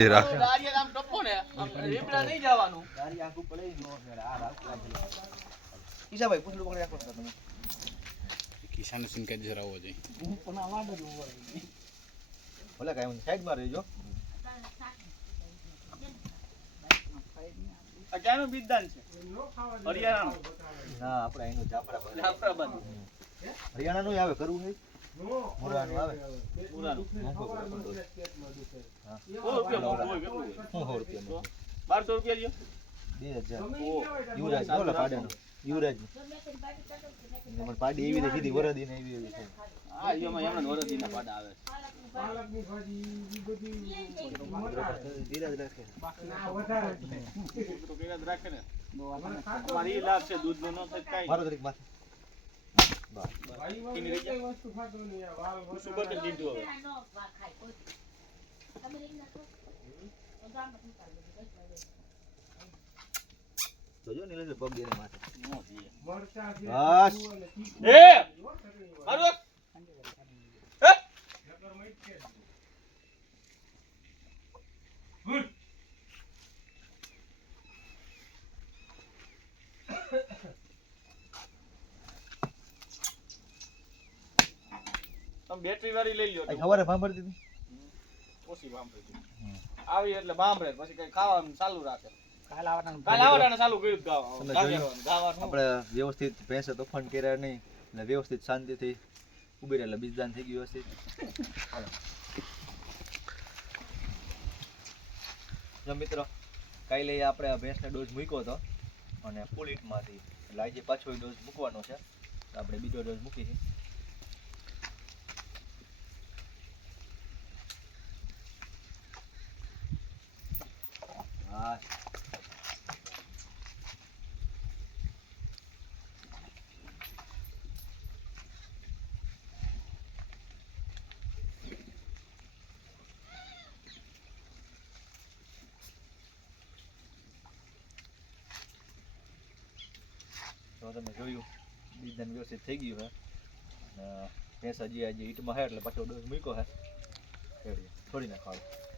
દારિયા આમ ટપકો ને આમ રીપડા નહીં જવાનું દારી આખું પડે નો આ રાખ ઈશાભાઈ પૂછડું પકડી રાખો તમે કિસાન સિંહ કે જરા હો જાય પણ આ વાડ જ ઉભો ભલે કાઈ સાઈડ માં રહેજો આ ક્યાંનું બીજદાન છે હરિયાણાનું ના આપણે એનું જાફરાબાદ હરિયાણા નું આવે કરવું છે મોરાનું આવે પૂરાનું હા 100 રૂપિયા 1200 રૂપિયા લ્યો 2000 યુવરાજ બોલો પાડાનો યુવરાજ મને પાડી એવી દે સીધી વરદી ને એવી છે હા એમાં એમના વરદીના પાડા આવે પાલકની ભાજી બધી ધીરજ રાખે ના વધારે તો કેરા રાખે ને અમારી લાભ છે દૂધ નો ન થાય કાઈ મારો તરીક માથે ભાઈ કઈ વસ્તુ ખાતો નહીં આ વાલ શું કરતે દીધું હવે તો જો નીલે પગ દેને માથે નો જીએ મરચા છે બસ એ હાલો એ નકર મઈ છે તમે બેટરી વાળી લઈ લ્યો આ સવારે સાંભળતી હતી ઓછી વાંભળે આવી એટલે વાંભળે પછી કઈ ખાવાનું ચાલુ રાખે કાલ આવવાનું કાલ આવડાને ચાલુ કર્યું તમે જોયું? ગાવાનું આપણે વ્યવસ્થિત ભેંસે તોફાન કર્યા નહીં એટલે વ્યવસ્થિત શાંતિથી ઉભી રહે એટલે બીજદાન થઈ ગયું વ્યવસ્થિત જો મિત્રો કાલે આપણે આ ભેંસને ડોઝ મૂક્યો હતો અને ફૂલ હિટમાંથી એટલે આજે પાછો ડોઝ મૂકવાનો છે આપણે બીજો ડોઝ મૂકી છે હા તો તમે જોયું બીજદાન વ્યવસ્થિત થઈ ગયું હે ભેંસ હજી આજે હીટમાં હે એટલે પાછો ડોઝ મૂક્યો હે થોડી ના ખાવ